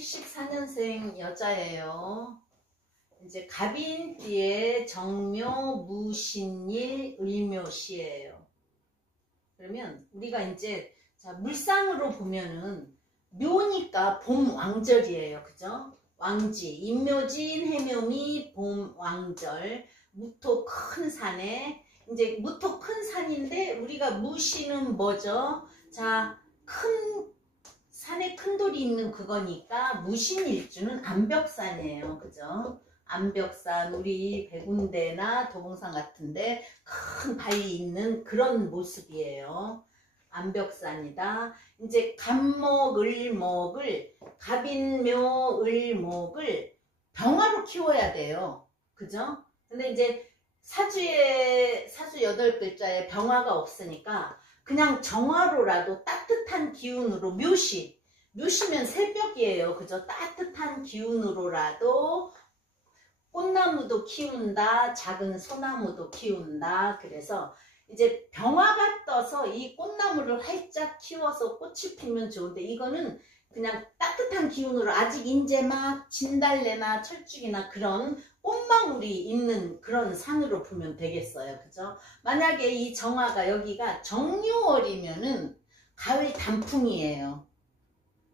74년생 여자예요. 이제 갑인띠의 정묘, 무신일, 을묘시예요. 그러면 우리가 이제 자, 물상으로 보면은 묘니까 봄 왕절이에요. 그죠? 왕지, 임묘진, 해묘미, 봄 왕절, 무토 큰 산에 이제 무토 큰 산인데 우리가 무신은 뭐죠? 자, 큰 산에 큰 돌이 있는 그거니까 무신일주는 암벽산이에요. 그죠? 암벽산, 우리 백운대나 도봉산 같은데 큰 바위 있는 그런 모습이에요. 암벽산이다. 이제 갑목, 을목을, 갑인묘, 을목을 병화로 키워야 돼요. 그죠? 근데 이제 사주 8글자에 병화가 없으니까 그냥 정화로라도 따뜻한 기운으로 묘시면 새벽이에요. 그죠? 따뜻한 기운으로라도 꽃나무도 키운다. 작은 소나무도 키운다. 그래서 이제 병화가 떠서 이 꽃나무를 활짝 키워서 꽃을 피면 좋은데 이거는 그냥 따뜻한 기운으로 아직 이제 막 진달래나 철쭉이나 그런 꽃망울이 있는 그런 산으로 보면 되겠어요. 그죠? 만약에 이 정화가 여기가 정유월이면은 가을 단풍이에요.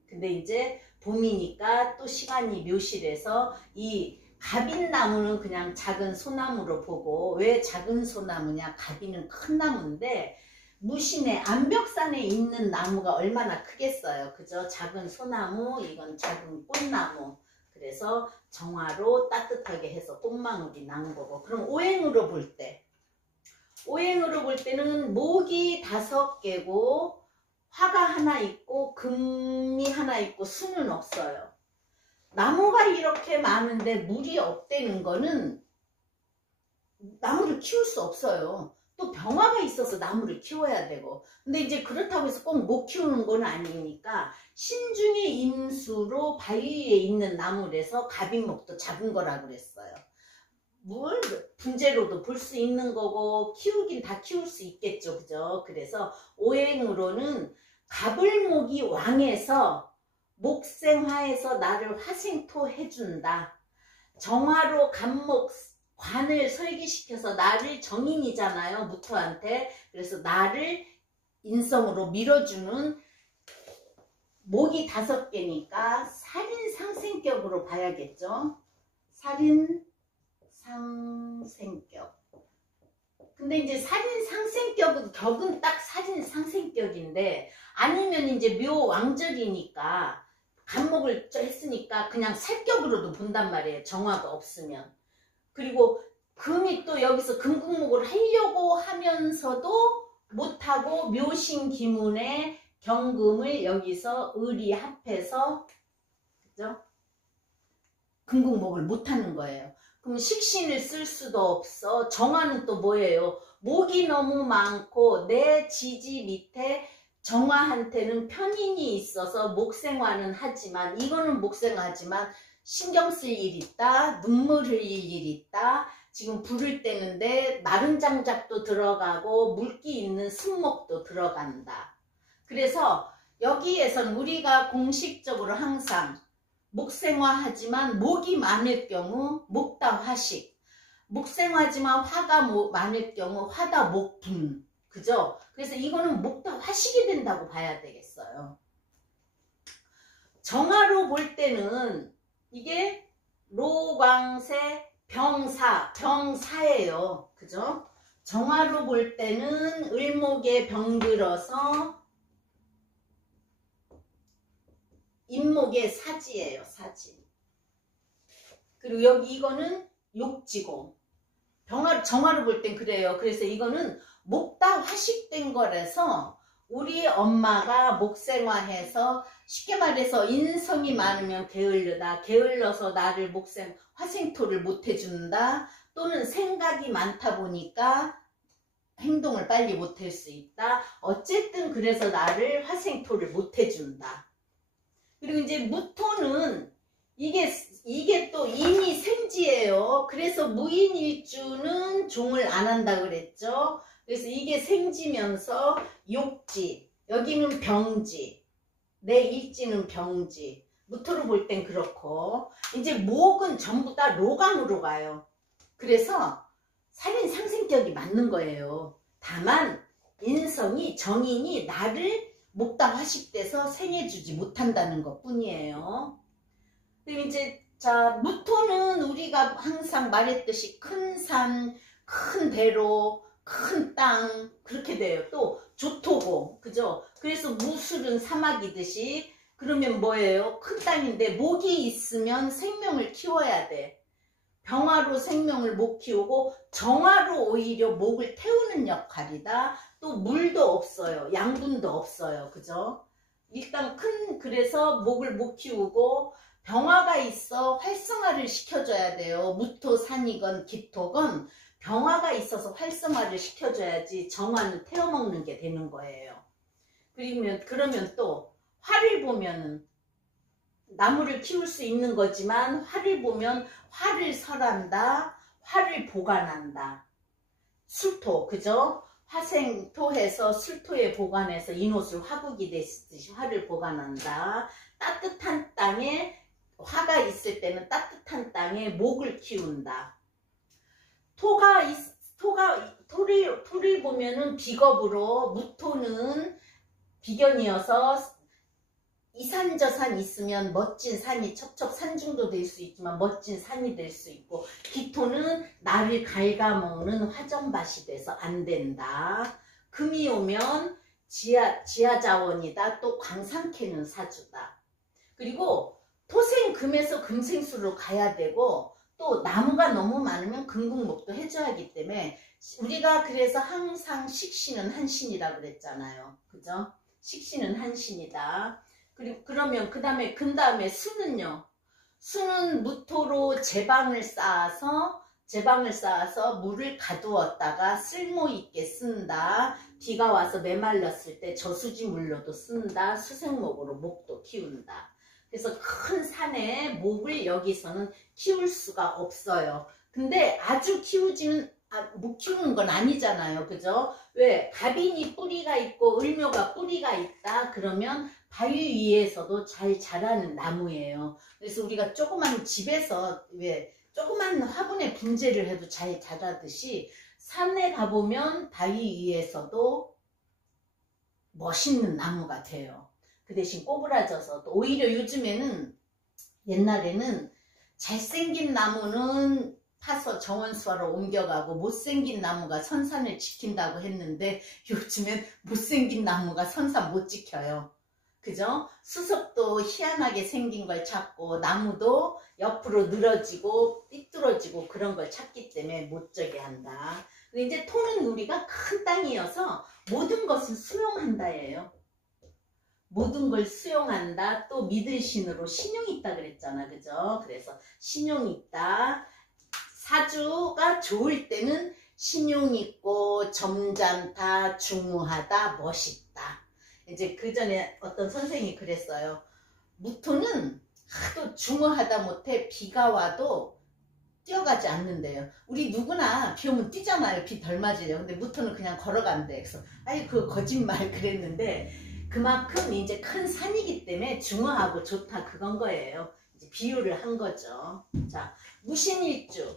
근데 이제 봄이니까 또 시간이 묘실해서 이 갑인나무는 그냥 작은 소나무로 보고, 왜 작은 소나무냐? 갑인은 큰 나무인데 무신의 암벽산에 있는 나무가 얼마나 크겠어요. 그죠? 작은 소나무, 이건 작은 꽃나무. 그래서 정화로 따뜻하게 해서 꽃망울이 난 거고. 그럼 오행으로 볼 때는 목이 5개고 화가 하나 있고 금이 하나 있고 수는 없어요. 나무가 이렇게 많은데 물이 없다는 거는 나무를 키울 수 없어요. 또 병화가 있어서 나무를 키워야 되고. 근데 이제 그렇다고 해서 꼭 못 키우는 건 아니니까 신중의 임수로 바위에 있는 나무라서 갑인목도 작은 거라고 그랬어요. 물 분재로도 볼 수 있는 거고 키우긴 다 키울 수 있겠죠. 그죠? 그래서 오행으로는 갑을목이 왕에서 목생화에서 나를 화생토 해준다. 정화로 갑목 관을 설계시켜서 나를 정인이잖아요. 무토한테. 그래서 나를 인성으로 밀어주는 목이 5개니까 살인상생격으로 봐야겠죠. 살인상생격. 근데 이제 살인상생격은 딱 살인상생격인데 아니면 이제 묘왕절이니까 갑목을 했으니까 그냥 살격으로도 본단 말이에요. 정화가 없으면. 그리고 금이 또 여기서 금국목을 하려고 하면서도 못하고 묘신기문에 경금을 여기서 을이 합해서 그죠? 금국목을 못하는 거예요. 그럼 식신을 쓸 수도 없어. 정화는 또 뭐예요? 목이 너무 많고 내 지지 밑에 정화한테는 편인이 있어서 목생화는 하지만 이거는 목생화지만 신경 쓸 일 있다. 눈물 흘릴 일 있다. 지금 불을 떼는데 마른 장작도 들어가고 물기 있는 습목도 들어간다. 그래서 여기에선 우리가 공식적으로 항상 목생화하지만 목이 많을 경우 목다 화식, 목생화지만 화가 많을 경우 화다 목분. 그죠? 그래서 이거는 목다 화식이 된다고 봐야 되겠어요. 정화로 볼 때는 이게 로광세 병사예요. 그죠? 정화로 볼 때는 을목에 병들어서 임목의 사지예요. 사지. 그리고 여기 이거는 욕지고 정화로 볼 땐 그래요. 그래서 이거는 목다 화식된 거라서 우리 엄마가 목생화해서 쉽게 말해서 인성이 많으면 게을르다. 게을러서 나를 화생토를 못 해준다. 또는 생각이 많다 보니까 행동을 빨리 못 할 수 있다. 어쨌든 그래서 나를 화생토를 못 해준다. 그리고 이제 무토는 이게 또 인이 생지예요. 그래서 무인일주는 종을 안 한다 그랬죠. 그래서 이게 생지면서 욕지, 여기는 병지, 내 일지는 병지. 무토로 볼 땐 그렇고, 이제 목은 전부 다 로강으로 가요. 그래서 살인 상생격이 맞는 거예요. 다만 인성이, 정인이 나를 목당 화식돼서 생해주지 못한다는 것 뿐이에요. 그리고 이제 자, 무토는 우리가 항상 말했듯이 큰 산, 큰 배로, 큰 땅, 그렇게 돼요. 또 조토고, 그죠? 그래서 무술은 사막이듯이, 그러면 뭐예요? 큰 땅인데 목이 있으면 생명을 키워야 돼. 병화로 생명을 못 키우고 정화로 오히려 목을 태우는 역할이다. 또 물도 없어요. 양분도 없어요. 그죠? 일단 그래서 목을 못 키우고 병화가 있어 활성화를 시켜줘야 돼요. 무토, 산이건 기토건 병화가 있어서 활성화를 시켜줘야지 정화는 태워먹는 게 되는 거예요. 그러면 또 화를 보면은 나무를 키울 수 있는 거지만 화를 보면 화를 설한다, 화를 보관한다. 술토, 그죠? 화생토해서 술토에 보관해서 인옷을 화국이 됐듯이 화를 보관한다. 따뜻한 땅에 화가 있을 때는 따뜻한 땅에 목을 키운다. 토를 보면은 비겁으로, 무토는 비견이어서 이산저산 있으면 멋진 산이 첩첩산중도 될 수 있지만 멋진 산이 될 수 있고, 기토는 나를 갉아먹는 화전밭이 돼서 안 된다. 금이 오면 지하자원이다. 또 광산 캐는 사주다. 그리고 토생금에서 금생수로 가야 되고, 또 나무가 너무 많으면 금국목도 해줘야 하기 때문에 우리가 그래서 항상 식신은 한신이라고 그랬잖아요. 그죠? 식신은 한신이다. 그리고 그러면 그 다음에 수는요. 수는 무토로 제방을 쌓아서 물을 가두었다가 쓸모있게 쓴다. 비가 와서 메말랐을 때 저수지 물로도 쓴다. 수생목으로 목도 키운다. 그래서 큰 산에 목을 여기서는 키울 수가 없어요. 근데 아주 못 키우는 건 아니잖아요. 그죠? 왜? 가빈이 뿌리가 있고 을묘가 뿌리가 있다. 그러면 바위 위에서도 잘 자라는 나무예요. 그래서 우리가 조그만 집에서 조그만 화분에 분재를 해도 잘 자라듯이 산에 가보면 바위 위에서도 멋있는 나무가 돼요. 그 대신 꼬부라져서, 또 오히려 요즘에는, 옛날에는 잘생긴 나무는 파서 정원수화로 옮겨가고 못생긴 나무가 선산을 지킨다고 했는데 요즘엔 못생긴 나무가 선산 못 지켜요. 그죠? 수석도 희한하게 생긴 걸 찾고 나무도 옆으로 늘어지고 삐뚤어지고 그런 걸 찾기 때문에 못 저게 한다. 근데 이제 토는 우리가 큰 땅이어서 모든 것을 수용한다예요. 모든 걸 수용한다. 또 믿을 신으로 신용이 있다 그랬잖아. 그죠? 그래서 신용이 있다. 사주가 좋을 때는 신용 있고 점잖다, 중후하다, 멋있다. 이제 그 전에 어떤 선생님이 그랬어요. 무토는 하도 중후하다 못해 비가 와도 뛰어가지 않는데요. 우리 누구나 비 오면 뛰잖아요. 비 덜 맞으려. 근데 무토는 그냥 걸어간대. 그래서 아이 그거 거짓말 그랬는데 그만큼 이제 큰 산이기 때문에 중후하고 좋다 그건 거예요. 이제 비유를 한 거죠. 자, 무신일주.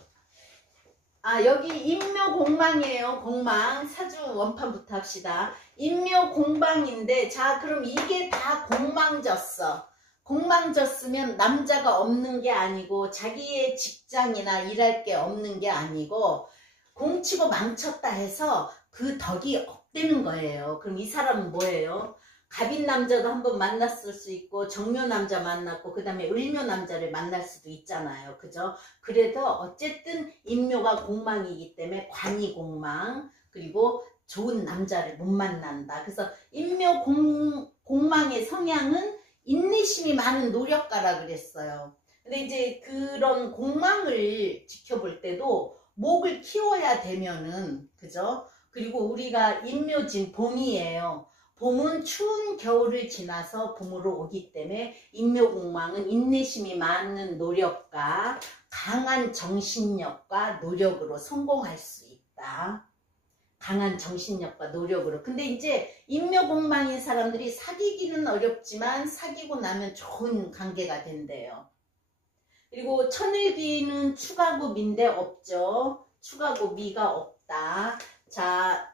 여기 인묘공망이에요. 공망. 사주 원판부터 합시다. 인묘공방인데, 자, 그럼 이게 다 공망졌어. 공망졌으면 남자가 없는 게 아니고, 자기의 직장이나 일할 게 없는 게 아니고, 공치고 망쳤다 해서 그 덕이 업되는 거예요. 그럼 이 사람은 뭐예요? 갑인 남자도 한번 만났을 수 있고 정묘 남자 만났고 그 다음에 을묘 남자를 만날 수도 있잖아요. 그죠? 그래도 어쨌든 인묘가 공망이기 때문에 관이 공망, 그리고 좋은 남자를 못 만난다. 그래서 인묘 공망의 성향은 인내심이 많은 노력가라 그랬어요. 근데 이제 그런 공망을 지켜볼 때도 목을 키워야 되면은, 그죠? 그리고 우리가 인묘진 봄이에요. 봄은 추운 겨울을 지나서 봄으로 오기 때문에 인묘공망은 인내심이 많은 노력과 강한 정신력과 노력으로 성공할 수 있다. 강한 정신력과 노력으로. 근데 이제 인묘공망인 사람들이 사귀기는 어렵지만 사귀고 나면 좋은 관계가 된대요. 그리고 천을귀는 축하고 미인데 없죠. 축하고 미가 없다. 자,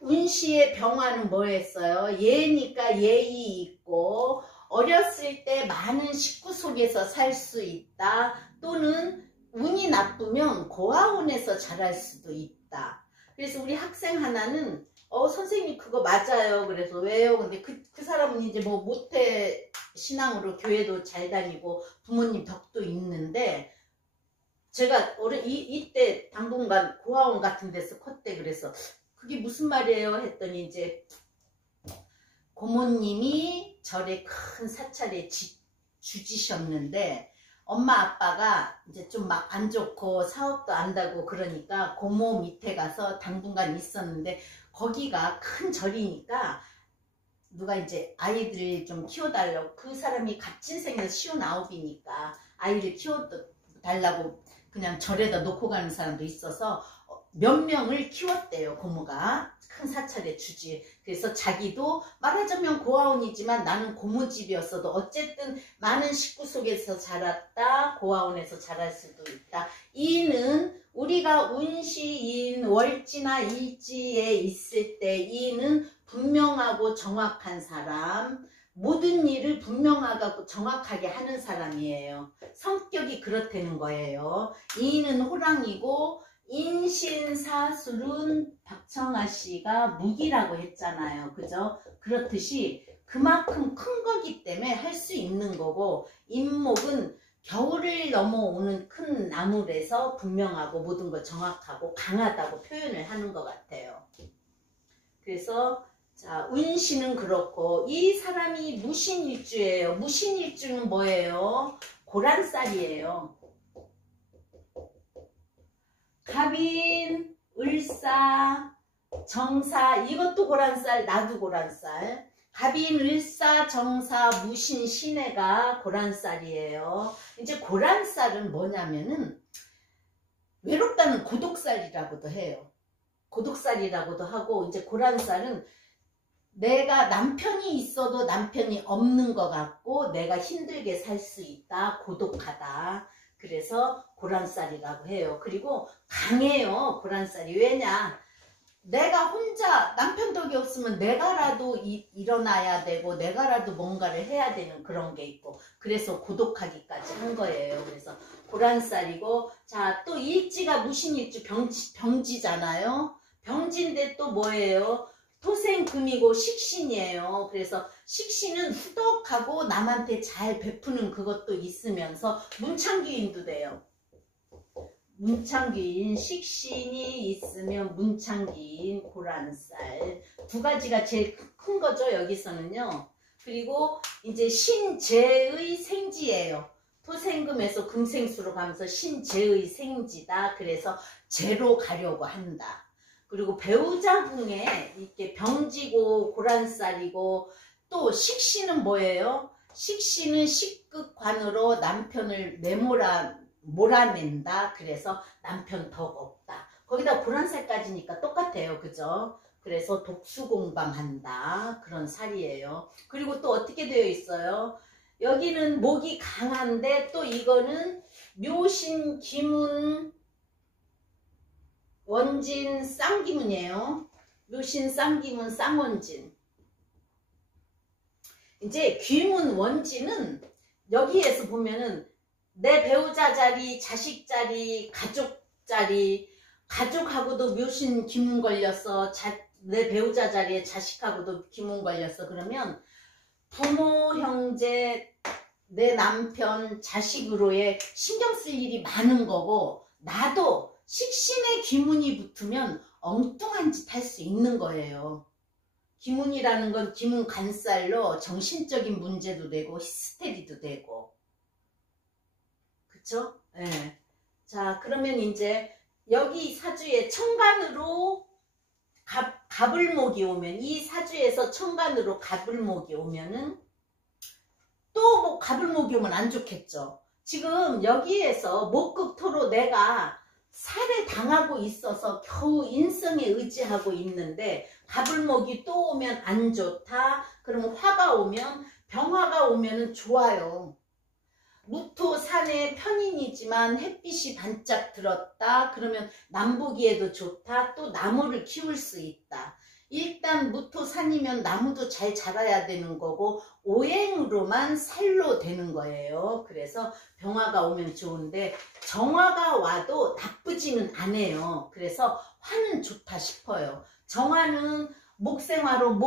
운시의 병화는 뭐였어요? 예니까 예의 있고 어렸을 때 많은 식구 속에서 살 수 있다. 또는 운이 나쁘면 고아원에서 자랄 수도 있다. 그래서 우리 학생 하나는 선생님 그거 맞아요. 그래서 왜요? 근데 그 사람은 이제 뭐 모태 신앙으로 교회도 잘 다니고 부모님 덕도 있는데 제가 이때 당분간 고아원 같은 데서 컸대. 그래서 그게 무슨 말이에요? 했더니 이제 고모님이 절에 큰 사찰에 주지셨는데 엄마 아빠가 이제 좀 막 안 좋고 사업도 안다고 그러니까 고모 밑에 가서 당분간 있었는데 거기가 큰 절이니까 누가 이제 아이들 좀 키워달라고 그 사람이 갑진생에서 59이니까 아이를 키워달라고 그냥 절에다 놓고 가는 사람도 있어서 몇 명을 키웠대요. 고모가 큰 사찰에 주지. 그래서 자기도 말하자면 고아원이지만 나는 고모집이었어도 어쨌든 많은 식구 속에서 자랐다. 고아원에서 자랄 수도 있다. 이는 우리가 운시인 월지나 일지에 있을 때 이는 분명하고 정확한 사람, 모든 일을 분명하고 정확하게 하는 사람이에요. 성격이 그렇다는 거예요. 이는 호랑이고 인신사술은 박청아 씨가 무기라고 했잖아요. 그죠? 그렇듯이 그만큼 큰 거기 때문에 할 수 있는 거고 인목은 겨울을 넘어오는 큰 나물에서 분명하고 모든 거 정확하고 강하다고 표현을 하는 것 같아요. 그래서 자, 운시는 그렇고 이 사람이 무신일주예요. 무신일주는 뭐예요? 고란쌀이에요. 갑인, 을사, 정사 이것도 고란쌀 나도 고란쌀. 갑인, 을사, 정사, 무신, 신해가 고란쌀이에요. 이제 고란쌀은 뭐냐면은 외롭다는 고독쌀이라고도 해요. 고독쌀이라고도 하고 이제 고란쌀은 내가 남편이 있어도 남편이 없는 것 같고 내가 힘들게 살 수 있다. 고독하다. 그래서 고란쌀이라고 해요. 그리고 강해요. 고란쌀이. 왜냐? 내가 혼자 남편 덕이 없으면 내가라도 일어나야 되고 내가라도 뭔가를 해야 되는 그런 게 있고 그래서 고독하기까지 한 거예요. 그래서 고란쌀이고 자, 또 일지가 무신일주 병지잖아요. 병지인데 또 뭐예요? 토생금이고 식신이에요. 그래서 식신은 후덕하고 남한테 잘 베푸는 그것도 있으면서 문창귀인도 돼요. 문창귀인, 식신이 있으면 문창귀인, 고란쌀 두 가지가 제일 큰 거죠. 여기서는요. 그리고 이제 신재의 생지예요. 토생금에서 금생수로 가면서 신재의 생지다. 그래서 재로 가려고 한다. 그리고 배우자궁에 이렇게 병지고 고란쌀이고 또 식신은 뭐예요? 식신은 식극관으로 남편을 몰아낸다. 그래서 남편 덕 없다. 거기다 고란쌀까지니까 똑같아요. 그죠? 그래서 독수공방한다. 그런 살이에요. 그리고 또 어떻게 되어 있어요? 여기는 목이 강한데 또 이거는 묘신, 기문, 원진, 쌍기문이에요. 묘신, 쌍기문, 쌍원진. 이제 귀문, 원진은 여기에서 보면은 내 배우자 자리, 자식 자리, 가족 자리, 가족하고도 묘신 기문 걸렸어. 내 배우자 자리에 자식하고도 기문 걸렸어. 그러면 부모, 형제, 내 남편, 자식으로의 신경 쓸 일이 많은 거고 나도 식신의 기문이 붙으면 엉뚱한 짓 할 수 있는 거예요. 기문이라는 건 기문 간살로 정신적인 문제도 되고 히스테리도 되고 그쵸? 네. 자, 그러면 이제 여기 사주에 천간으로 갑을목이 오면 이 사주에서 천간으로 갑을목이 오면은 또 뭐 갑을목이 오면 안 좋겠죠. 지금 여기에서 목극토로 내가 살해 당하고 있어서 겨우 인성에 의지하고 있는데 가불목이 또 오면 안 좋다. 그러면 화가 오면 병화가 오면은 좋아요. 무토 산의 편인이지만 햇빛이 반짝 들었다. 그러면 남보기에도 좋다. 또 나무를 키울 수 있다. 일단 무토 산이면 나무도 잘 자라야 되는 거고 오행으로만 살로 되는 거예요. 그래서 병화가 오면 좋은데 정화가 와도 나쁘지는 않아요. 그래서 화는 좋다 싶어요. 정화는 목생화로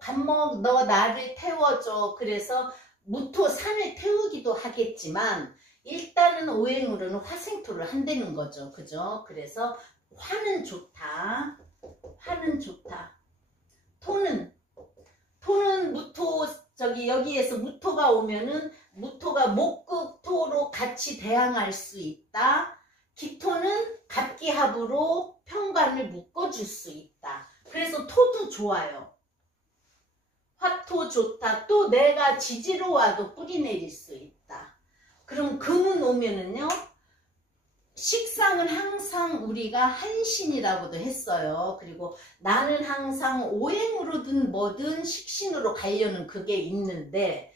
간목 너 나를 태워줘. 그래서 무토 산을 태우기도 하겠지만 일단은 오행으로는 화생토를 한다는 거죠. 그죠? 그래서 화는 좋다. 화는 좋다. 토는 무토 여기에서 무토가 오면은 무토가 목극토로 같이 대항할 수 있다. 기토는 갑기합으로 평관을 묶어줄 수 있다. 그래서 토도 좋아요. 화토 좋다. 또 내가 지지로 와도 뿌리 내릴 수 있다. 그럼 금은 오면은요. 식상은 항상 우리가 한신이라고도 했어요. 그리고 나는 항상 오행으로든 뭐든 식신으로 가려는 그게 있는데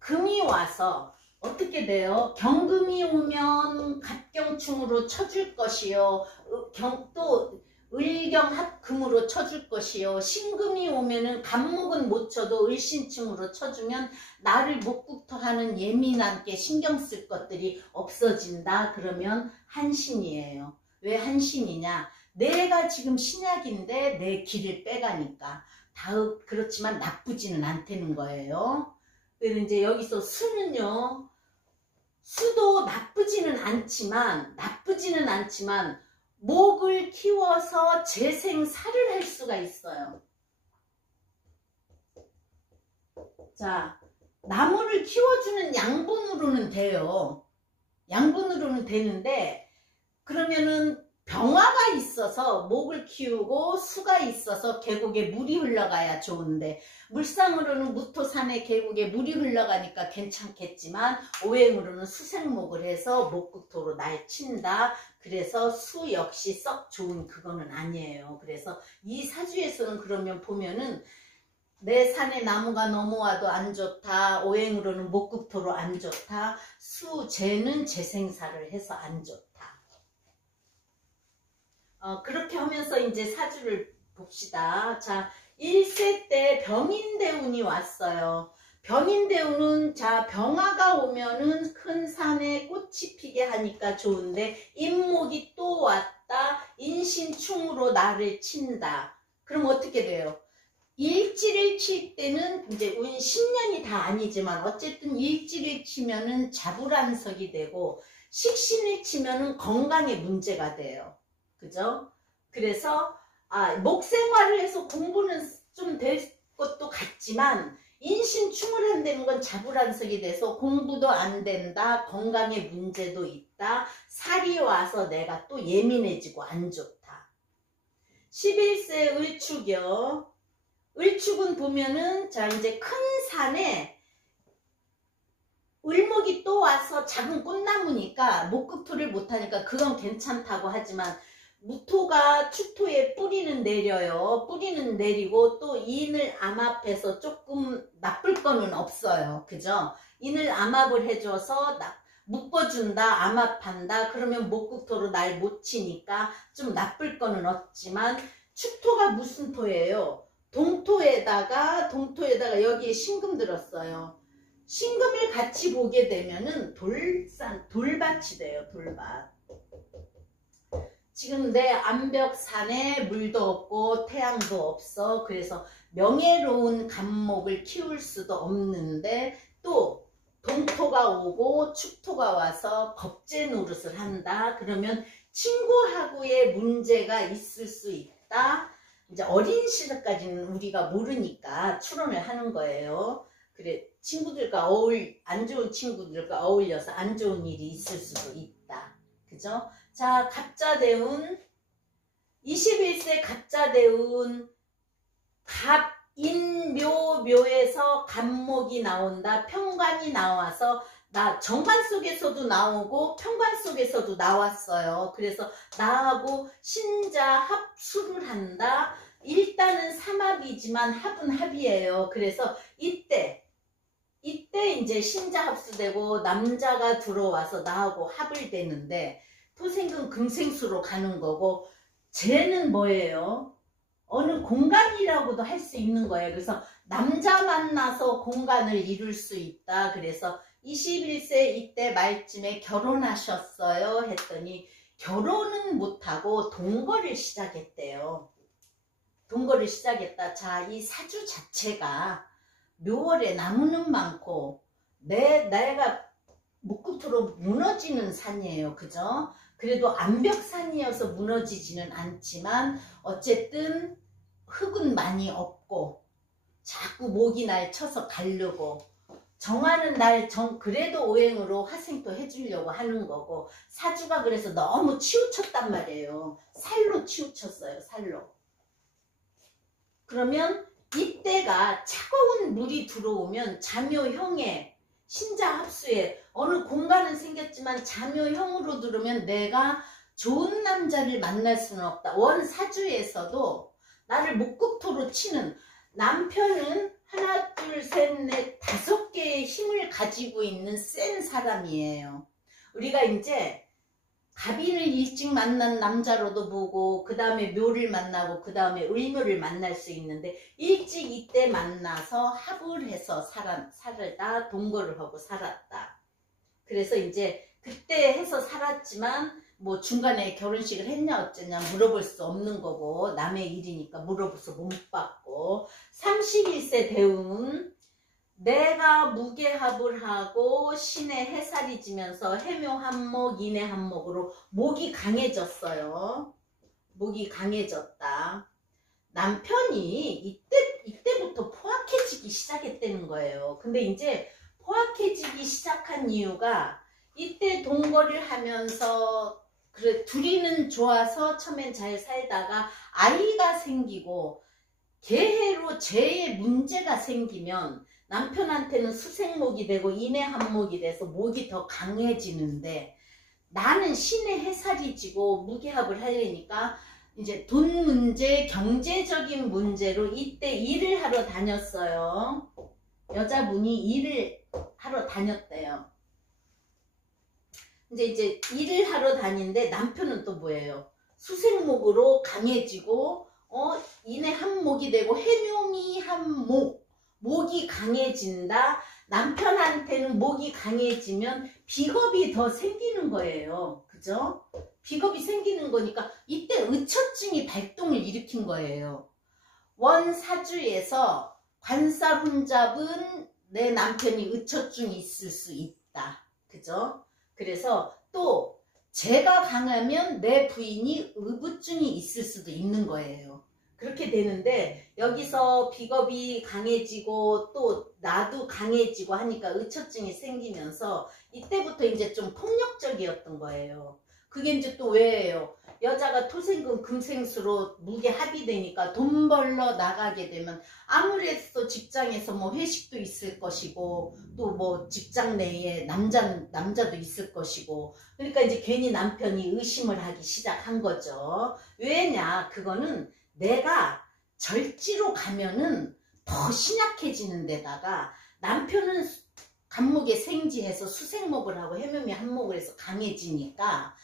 금이 와서 어떻게 돼요? 경금이 오면 갑경충으로 쳐줄 것이요. 또 을경합금으로 쳐줄 것이요. 신금이 오면은 갑목은 못 쳐도 을신충으로 쳐주면 나를 목국토하는 예민한 게 신경 쓸 것들이 없어진다. 그러면 한신이에요. 왜 한신이냐? 내가 지금 신약인데 내 길을 빼가니까. 그렇지만 나쁘지는 않다는 거예요. 그래서 이제 여기서 수는요. 수도 나쁘지는 않지만 목을 키워서 재생살을 할 수가 있어요. 자, 나무를 키워주는 양분으로는 돼요. 양분으로는 되는데 그러면은 병화가 있어서 목을 키우고 수가 있어서 계곡에 물이 흘러가야 좋은데 물상으로는 무토산의 계곡에 물이 흘러가니까 괜찮겠지만 오행으로는 수생목을 해서 목극토로 날 친다. 그래서 수 역시 썩 좋은 그거는 아니에요. 그래서 이 사주에서는 그러면 보면은 내 산에 나무가 넘어와도 안 좋다. 오행으로는 목극토로 안 좋다. 수재는 재생사를 해서 안 좋다. 그렇게 하면서 이제 사주를 봅시다. 자, 1세 때 병인대운이 왔어요. 병인대운은 자 병화가 오면은 큰 산에 꽃이 피게 하니까 좋은데 인목이 또 왔다. 인신충으로 나를 친다. 그럼 어떻게 돼요? 일지를 칠 때는 이제 운 10년이 다 아니지만 어쨌든 일지를 치면은 자불안석이 되고 식신을 치면은 건강에 문제가 돼요. 그죠? 그래서 목생활을 해서 공부는 좀 될 것도 같지만 인신충을 한다는 건 자불안석이 돼서 공부도 안 된다. 건강에 문제도 있다. 살이 와서 내가 또 예민해지고 안 좋다. 11세 을축이요. 을축은 보면은 자 이제 큰 산에 을목이 또 와서 작은 꽃나무니까 목극토를 못하니까 그건 괜찮다고 하지만 무토가 축토에 뿌리는 내려요. 뿌리는 내리고 또 인을 암합해서 조금 나쁠 거는 없어요. 그죠? 인을 암합을 해줘서 묶어준다, 암합한다. 그러면 목극토로 날 못 치니까 좀 나쁠 거는 없지만 축토가 무슨 토예요? 동토에다가 여기에 신금 들었어요. 신금을 같이 보게 되면은 돌밭이 돼요. 돌밭. 지금 내 암벽산에 물도 없고 태양도 없어. 그래서 명예로운 갑목을 키울 수도 없는데 또 동토가 오고 축토가 와서 겁제 노릇을 한다. 그러면 친구하고의 문제가 있을 수 있다. 이제 어린 시절까지는 우리가 모르니까 추론을 하는 거예요. 그래 친구들과 안 좋은 친구들과 어울려서 안 좋은 일이 있을 수도 있다. 그죠? 자, 갑자대운 21세 갑자대운 갑인묘에서 갑목이 나온다. 평관이 나와서 나 정관 속에서도 나오고 편관 속에서도 나왔어요. 그래서 나하고 신자 합수를 한다. 일단은 삼합이지만 합은 합이에요. 그래서 이때 이제 신자 합수되고 남자가 들어와서 나하고 합을 되는데 토생금 금생수로 가는 거고, 쟤는 뭐예요? 어느 공간이라고도 할 수 있는 거예요. 그래서 남자 만나서 공간을 이룰 수 있다. 그래서 21세 이때 말쯤에 결혼하셨어요 했더니 결혼은 못하고 동거를 시작했대요. 동거를 시작했다. 자, 이 사주 자체가 묘월에 나무는 많고 내가 목끝으로 무너지는 산이에요. 그죠? 그래도 암벽산이어서 무너지지는 않지만 어쨌든 흙은 많이 없고 자꾸 목이 날 쳐서 가려고, 정하는 날 그래도 오행으로 화생도 해주려고 하는 거고, 사주가 그래서 너무 치우쳤단 말이에요. 살로 치우쳤어요. 살로. 그러면 이때가 차가운 물이 들어오면 자묘형에 신자 합수에 어느 공간은 생겼지만 자묘형으로 들으면 내가 좋은 남자를 만날 수는 없다. 원 사주에서도 나를 목극토로 치는 남편은 하나 둘 셋 넷 5개의 힘을 가지고 있는 센 사람이에요. 우리가 이제 갑인을 일찍 만난 남자로도 보고 그 다음에 묘를 만나고 그 다음에 을묘를 만날 수 있는데, 일찍 이때 만나서 합을 해서 살다 동거를 하고 살았다. 그래서 이제 그때 해서 살았지만 뭐 중간에 결혼식을 했냐 어쩌냐 물어볼 수 없는 거고, 남의 일이니까 물어봐서 못 받고, 31세 대운은 내가 무게합을 하고 신의 해살이 지면서 해묘한목, 인해한목으로 목이 강해졌어요. 목이 강해졌다. 남편이 이때부터 포악해지기 시작했다는 거예요. 근데 이제 포악해지기 시작한 이유가 이때 동거를 하면서 그래 둘이는 좋아서 처음엔 잘 살다가 아이가 생기고 계해로 재에 문제가 생기면 남편한테는 수생목이 되고 인해한목이 돼서 목이 더 강해지는데, 나는 신의 해살이 지고 무게합을 하려니까 이제 돈 문제, 경제적인 문제로 이때 일을 하러 다녔어요. 여자분이 일을 하러 다녔대요. 이제 일을 하러 다니는데 남편은 또 뭐예요? 수생목으로 강해지고 인해한목이 되고 해묘미 한목, 목이 강해진다. 남편한테는 목이 강해지면 비겁이 더 생기는 거예요. 그죠? 비겁이 생기는 거니까 이때 의처증이 발동을 일으킨 거예요. 원사주에서 관살혼잡은 내 남편이 의처증이 있을 수 있다. 그죠? 그래서 또 제가 강하면 내 부인이 의부증이 있을 수도 있는 거예요. 그렇게 되는데 여기서 비겁이 강해지고 또 나도 강해지고 하니까 의처증이 생기면서 이때부터 이제 좀 폭력적이었던 거예요. 그게 이제 또 왜예요? 여자가 토생금 금생수로 무게 합의되니까 돈 벌러 나가게 되면 아무래도 직장에서 뭐 회식도 있을 것이고 또 뭐 직장 내에 남자도 있을 것이고, 그러니까 이제 괜히 남편이 의심을 하기 시작한 거죠. 왜냐? 그거는 내가 절지로 가면은 더 신약해지는 데다가 남편은 간목에 생지해서 수생목을 하고 해묘미 한목을 해서 강해지니까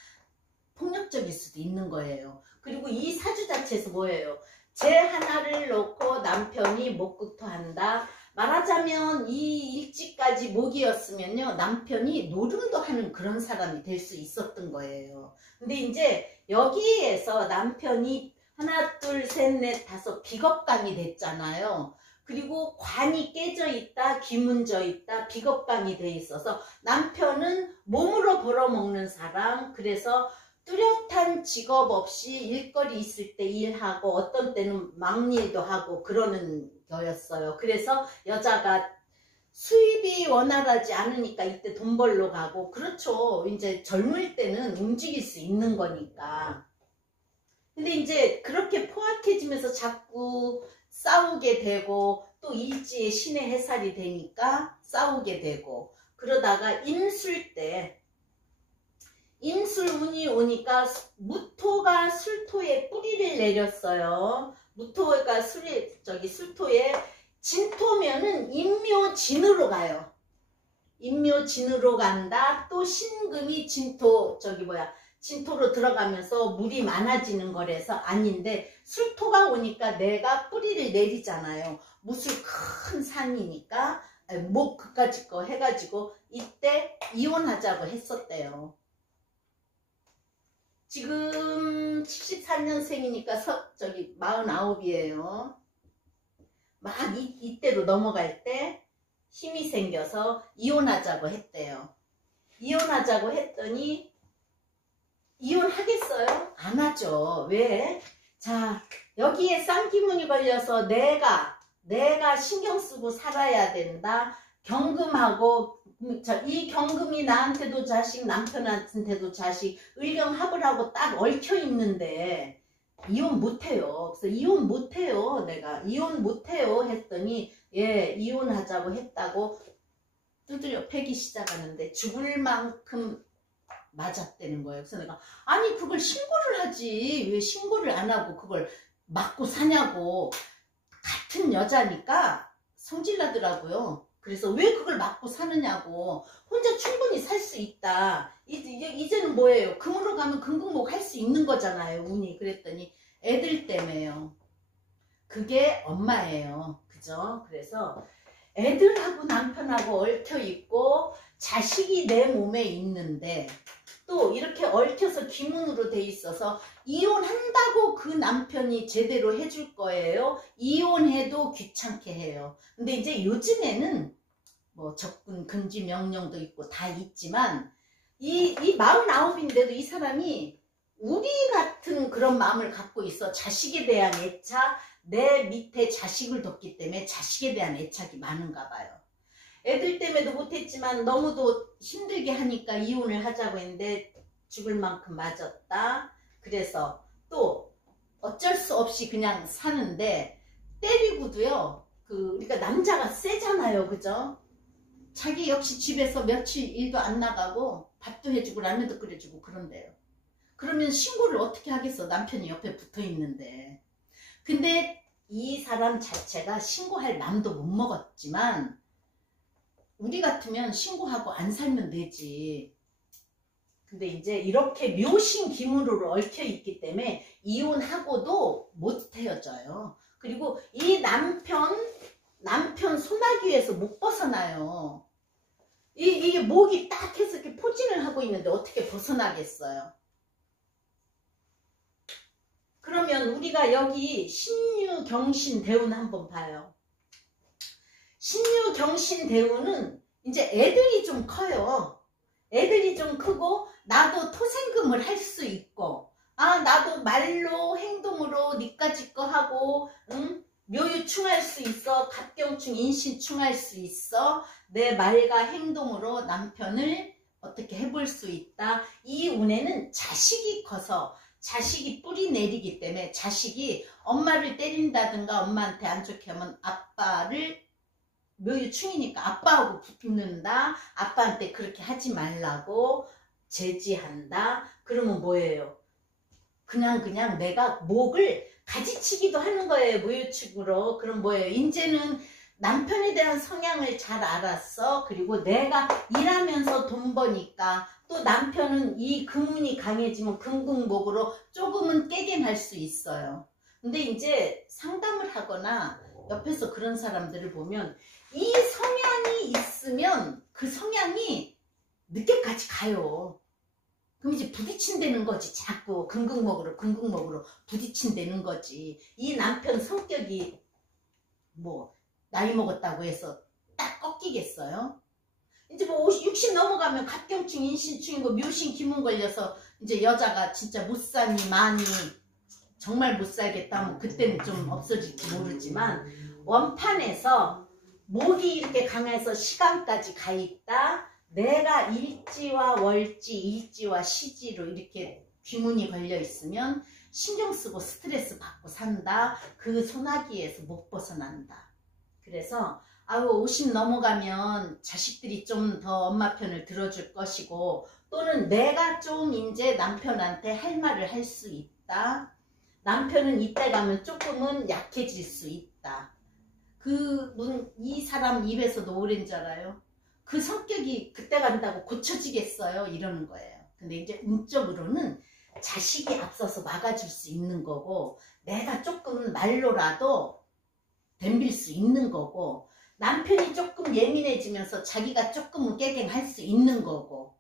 폭력적일 수도 있는 거예요. 그리고 이 사주 자체에서 뭐예요? 제 하나를 놓고 남편이 목극토한다. 말하자면 이 일지까지 목이었으면요 남편이 노름도 하는 그런 사람이 될 수 있었던 거예요. 근데 이제 여기에서 남편이 하나 둘 셋 넷 다섯 비겁강이 됐잖아요. 그리고 관이 깨져 있다, 기문져 있다, 비겁강이 돼 있어서 남편은 몸으로 벌어먹는 사람, 그래서 뚜렷한 직업 없이 일거리 있을 때 일하고 어떤 때는 막일도 하고 그러는 거였어요. 그래서 여자가 수입이 원활하지 않으니까 이때 돈 벌러 가고, 그렇죠. 이제 젊을 때는 움직일 수 있는 거니까. 근데 이제 그렇게 포악해지면서 자꾸 싸우게 되고 또 일지에 신의 해살이 되니까 싸우게 되고, 그러다가 임술운이 오니까 무토가 술토에 뿌리를 내렸어요. 무토가 술토에 진토면은 임묘진으로 가요. 임묘진으로 간다. 또 신금이 진토로 들어가면서 물이 많아지는 거라서 아닌데, 술토가 오니까 내가 뿌리를 내리잖아요. 무술 큰 산이니까 목 그까짓 거 해가지고 이때 이혼하자고 했었대요. 지금 74년생이니까 49이에요. 막 이때로 넘어갈 때 힘이 생겨서 이혼하자고 했대요. 이혼하자고 했더니 이혼하겠어요? 안 하죠. 왜? 자, 여기에 쌍기문이 걸려서 내가 신경 쓰고 살아야 된다. 경금하고 이 경금이 나한테도 자식, 남편한테도 자식, 을경합을하고 딱 얽혀 있는데 이혼 못해요. 그래서 이혼 못해요. 내가 이혼 못해요 했더니 예, 이혼하자고 했다고 두드려 패기 시작하는데 죽을 만큼 맞았다는 거예요. 그래서 내가 아니 그걸 신고를 하지 왜 신고를 안 하고 그걸 맞고 사냐고. 같은 여자니까 성질나더라고요. 그래서 왜 그걸 맞고 사느냐고. 혼자 충분히 살 수 있다. 이제는 뭐예요? 금으로 가면 금극목 할 수 있는 거잖아요. 운이. 그랬더니 애들 때문에요. 그게 엄마예요. 그죠? 그래서 애들하고 남편하고 얽혀 있고 자식이 내 몸에 있는데 또 이렇게 얽혀서 기문으로 돼 있어서 이혼한다고 그 남편이 제대로 해줄 거예요? 이혼해도 귀찮게 해요. 근데 이제 요즘에는 뭐 적군 금지 명령도 있고 다 있지만 이 49인데도 이 사람이 우리 같은 그런 마음을 갖고 있어. 자식에 대한 애착, 내 밑에 자식을 뒀기 때문에 자식에 대한 애착이 많은가 봐요. 애들 때문에도 못했지만 너무도 힘들게 하니까 이혼을 하자고 했는데 죽을 만큼 맞았다. 그래서 또 어쩔 수 없이 그냥 사는데 때리고도요. 그러니까 남자가 세잖아요. 그죠? 자기 역시 집에서 며칠 일도 안 나가고 밥도 해주고 라면도 끓여주고 그런데요. 그러면 신고를 어떻게 하겠어? 남편이 옆에 붙어 있는데. 근데 이 사람 자체가 신고할 맘도 못 먹었지만 우리 같으면 신고하고 안 살면 되지. 근데 이제 이렇게 묘신 기문으로 얽혀 있기 때문에 이혼하고도 못 헤어져요. 그리고 이 남편 소나기에서 못 벗어나요. 이게 목이 딱 해서 이렇게 포진을 하고 있는데 어떻게 벗어나겠어요? 그러면 우리가 여기 신유경신 대운 한번 봐요. 신유경신 대운은 이제 애들이 좀 커요. 애들이 좀 크고 나도 토생금을 할 수 있고 나도 말로 행동으로 니까짓 거 하고 묘유충할 수 있어. 갑경충 인신충할 수 있어. 내 말과 행동으로 남편을 어떻게 해볼 수 있다. 이 운에는 자식이 커서 자식이 뿌리 내리기 때문에 자식이 엄마를 때린다든가 엄마한테 안 좋게 하면 아빠를 묘유충이니까 아빠하고 붙는다. 아빠한테 그렇게 하지 말라고 제지한다. 그러면 뭐예요? 그냥 내가 목을 가지치기도 하는 거예요. 묘유충으로. 그럼 뭐예요? 이제는 남편에 대한 성향을 잘 알았어. 그리고 내가 일하면서 돈 버니까 또 남편은 이 금운이 강해지면 금극목으로 조금은 깨긴 할 수 있어요. 근데 이제 상담을 하거나 옆에서 그런 사람들을 보면 이 성향이 있으면 그 성향이 늦게까지 가요. 그럼 이제 부딪힌다는 거지. 자꾸 금극목으로 부딪힌다는 거지. 이 남편 성격이 뭐 나이 먹었다고 해서 딱 꺾이겠어요? 이제 뭐 60 넘어가면 갑경충, 인신충이고 묘신 기문 걸려서 이제 여자가 진짜 못 사니 많이 정말 못 살겠다 하면 그때는 좀 없어질지 모르지만 원판에서 목이 이렇게 강해서 시간까지 가 있다. 내가 일지와 월지, 일지와 시지로 이렇게 귀문이 걸려 있으면 신경 쓰고 스트레스 받고 산다. 그 소나기에서 못 벗어난다. 그래서 아우 50 넘어가면 자식들이 좀 더 엄마 편을 들어줄 것이고 또는 내가 좀 이제 남편한테 할 말을 할 수 있다. 남편은 이때 가면 조금은 약해질 수 있다. 이 사람 입에서도 오랜 줄 알아요. 그 성격이 그때 간다고 고쳐지겠어요? 이러는 거예요. 근데 이제 운적으로는 자식이 앞서서 막아줄 수 있는 거고 내가 조금 말로라도 덤빌 수 있는 거고 남편이 조금 예민해지면서 자기가 조금은 깨갱할 수 있는 거고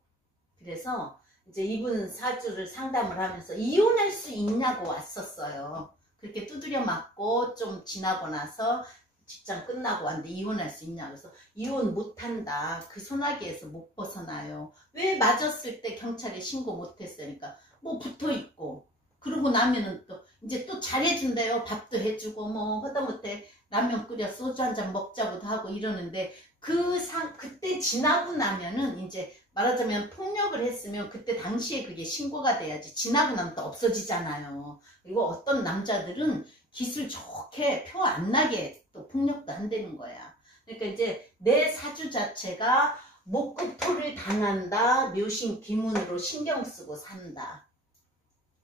그래서 이제 이분 사주를 상담을 하면서 이혼할 수 있냐고 왔었어요. 그렇게 두드려 맞고 좀 지나고 나서 직장 끝나고 왔는데 이혼할 수 있냐 그래서 이혼 못한다. 그 소나기에서 못 벗어나요. 왜 맞았을 때 경찰에 신고 못했어요. 그러니까 뭐 붙어있고 그러고 나면은 또 이제 또 잘해준대요. 밥도 해주고 뭐 하다못해 라면 끓여 소주 한잔 먹자고도 하고 이러는데 그때 지나고 나면은 이제 말하자면 폭력을 했으면 그때 당시에 그게 신고가 돼야지 지나고 나면 또 없어지잖아요. 그리고 어떤 남자들은 기술 좋게 표 안 나게 또 폭력도 한다는 거야. 그러니까 이제 내 사주 자체가 목구토를 당한다. 묘신 기문으로 신경 쓰고 산다.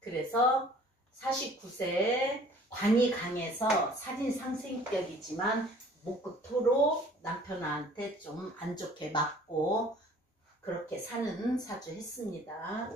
그래서 49세에 관이 강해서 살인상생격이지만 목구토로 남편한테 좀 안 좋게 맞고 그렇게 사는 사주 했습니다.